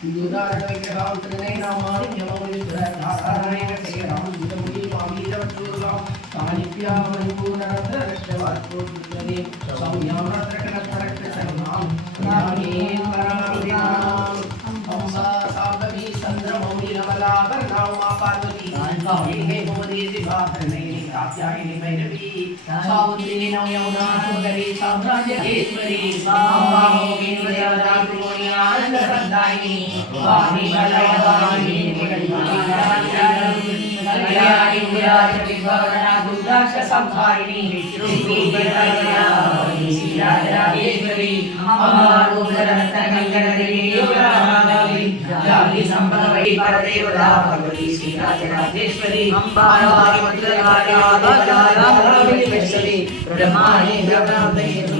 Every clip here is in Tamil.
ராம் திருநை ராமானி யமமுனீஸ்வரர் நாராயண ஜெய ராம் இதமுனி மாமீதவற்றூர்லாம் காணிப்பியா மணிபூரணரத்ன ரஷ்டவார்த்தோர்ந்ததே சௌயாம் ரத்ரகணத்தரக்த சர்வாம் ராமே ராம் ஹம்சா சாபவி சந்திர மௌனி நவலாபர் ராமா பார்வதி காணிகை முமதி சிவாகரணை காத்யாயினி கல்யாணி வாணி கல்யாணி கல்யாணி விராஜ விபவனா குண்டாஷ சம்ஹாரிணி ராஜராஜேஸ்வரி அம்பாரூபரத்த கங்கணதேவி யோகராமாதாவி ஜாலி சம்பவை பரதேவதா பகவதி ஸ்ரீ ராஜராஜேஸ்வரி அம்பாரவாரி மதுரகாரி ஆதாராரா பரமேஸ்வரி பிரமாணி பிரமாணி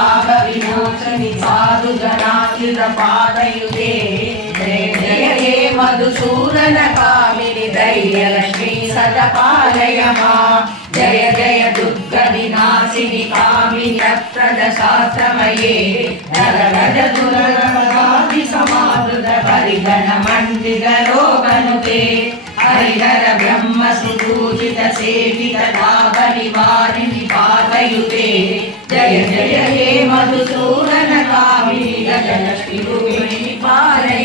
పాప విమోచని సాధు జనాకిద పాదయుదే మధుసూదన కామిని దైర్యలక్ష్మి సద జయ జయ దుర్గ వినాశిని కామిని ప్రద శాస్త్రమయే నరగజ దురగణాది సమాధృత హరిగణ మండిత లోకనుతే హరిహర బ్రహ్మ సుదూషిత సేవిత లాభ నివారిణి పాదయుతే జయ జయ హే మధుసూదన కామిని గజలక్ష్మి రూపిణి పాలయ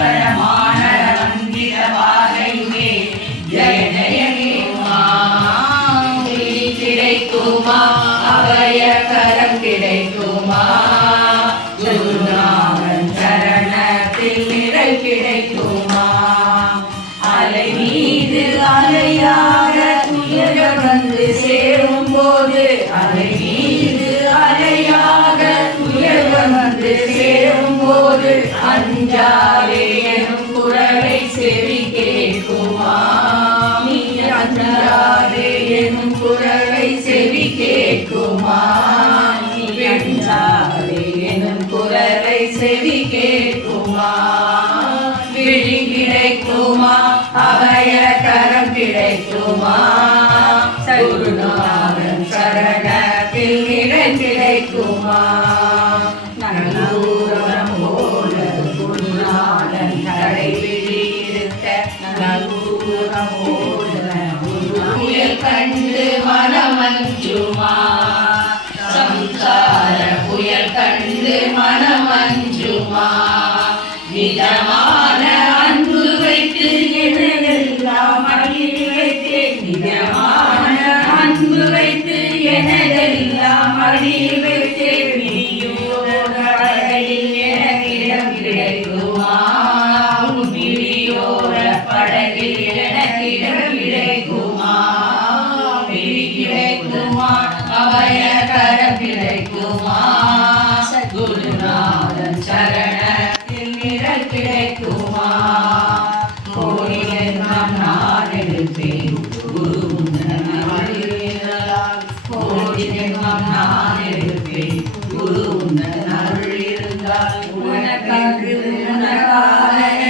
say hi. Okay. உனக்காக உனக்காக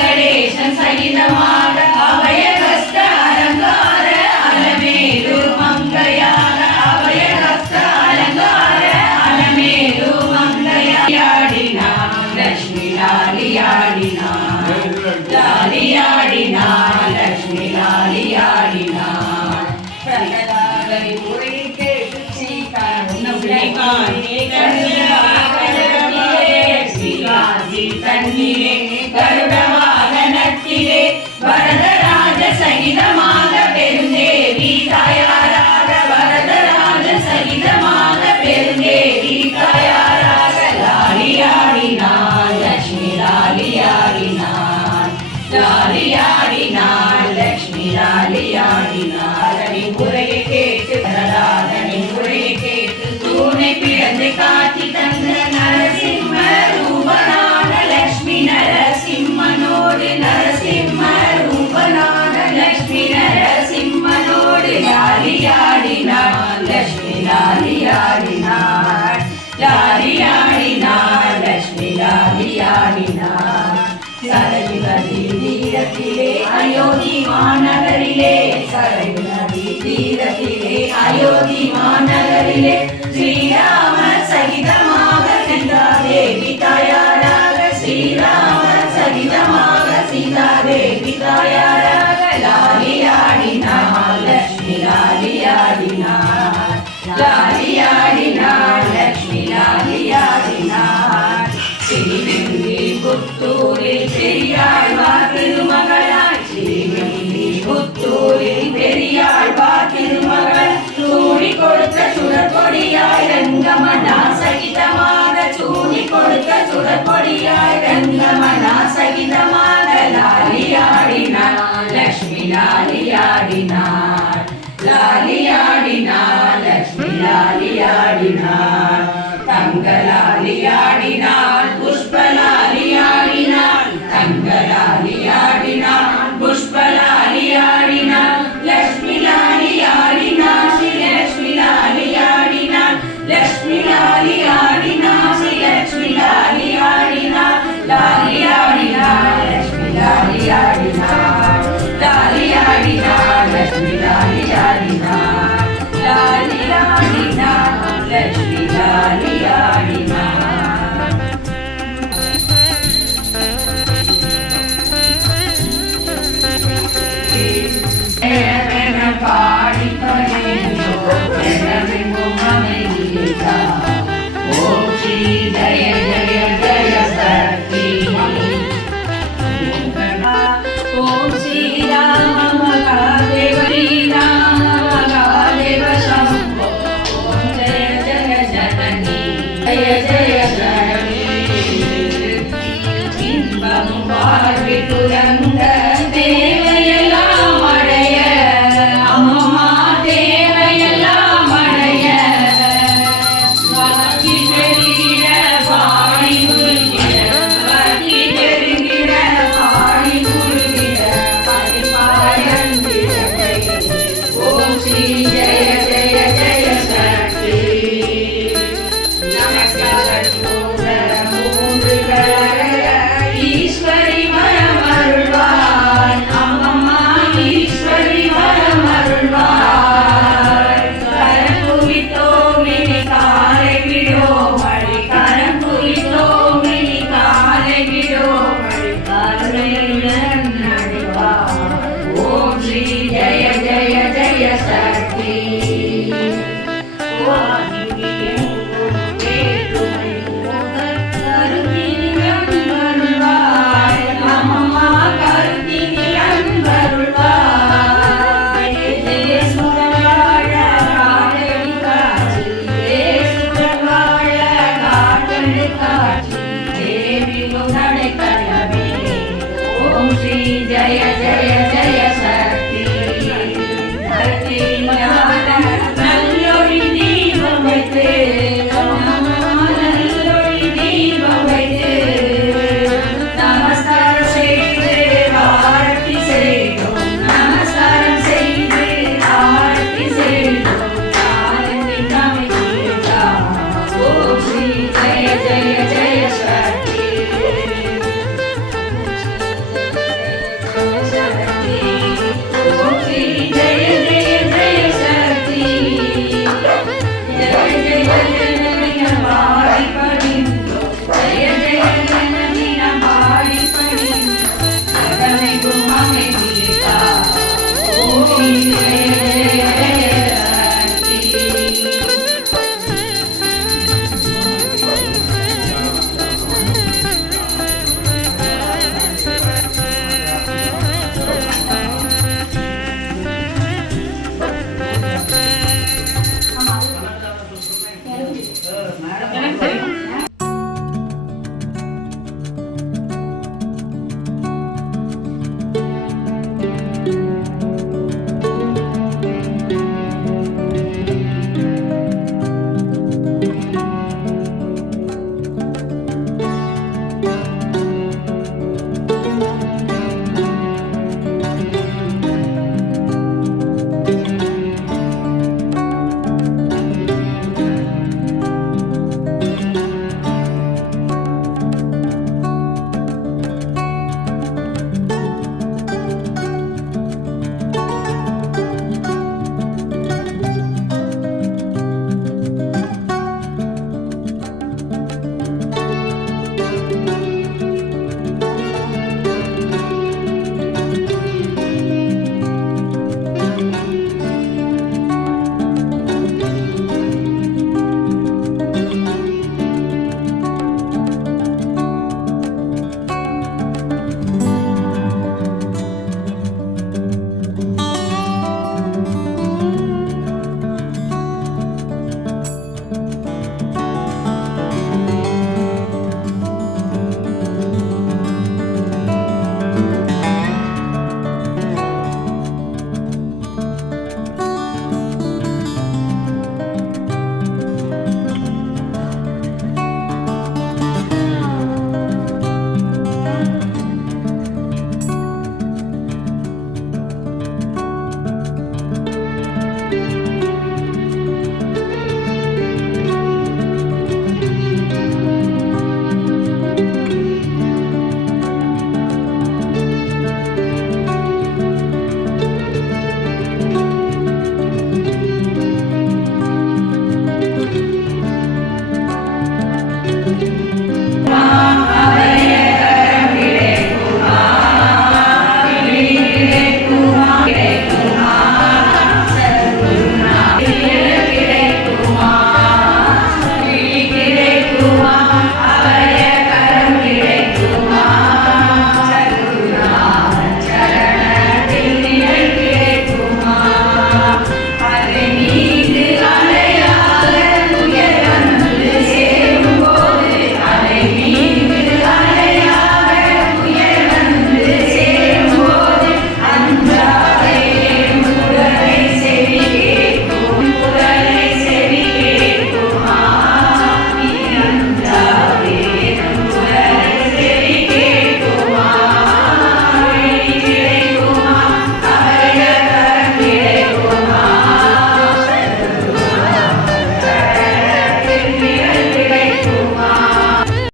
వెంకటేశం సహితమాడ అభయహస్త అలంకార అలమేలు మంగయాల అభయహస్త అలంకార అలమేలు మంగయాడిన లక్ష్మి లాలియాడిన లాలియాడిన లక్ష్మి లాలియాడిన ప్రకటాలని ఊరికే చూచి కారుణ ఉడకానే కరుణ కరుణ శ్రీ గాజీ తన్నీరే தீரத்திலே அயோத்தி மாநகரிலே சரையு நதி தீரத்திலே அயோத்தி மாநகரிலே ஸ்ரீராமர் சகிதமாக சீதாதேவி தாயாராக ஸ்ரீராமர் சகிதமாக சீதாதேவி தாயாராக லாலியாடினாள் லக்ஷ்மி லாலியாடினாள் லாலியாடினாள் லக்ஷ்மி லாலியாடினாள் ஸ்ரீ புத்தூரில் பெரியாழ்வா திருமகளாட்சி புத்தூரில் பெரியாழ்வா திருமகள் சூடி கொடுத்த சுடற்கொடியாய் ரங்கமனா சகிதமாக சூடி கொடுத்த சுடற்கொடியாய் ரங்கமனா சகிதமாக லாலியாடினார் லக்ஷ்மி லாலியாடினார் லாலியாடினார் லக்ஷ்மி லாலியாடினார் தங்கலாலியாடினாள் புஷ்பலாலியாடினாள் தங்கலாலியாடினாள் புஷ்பலாலியாடி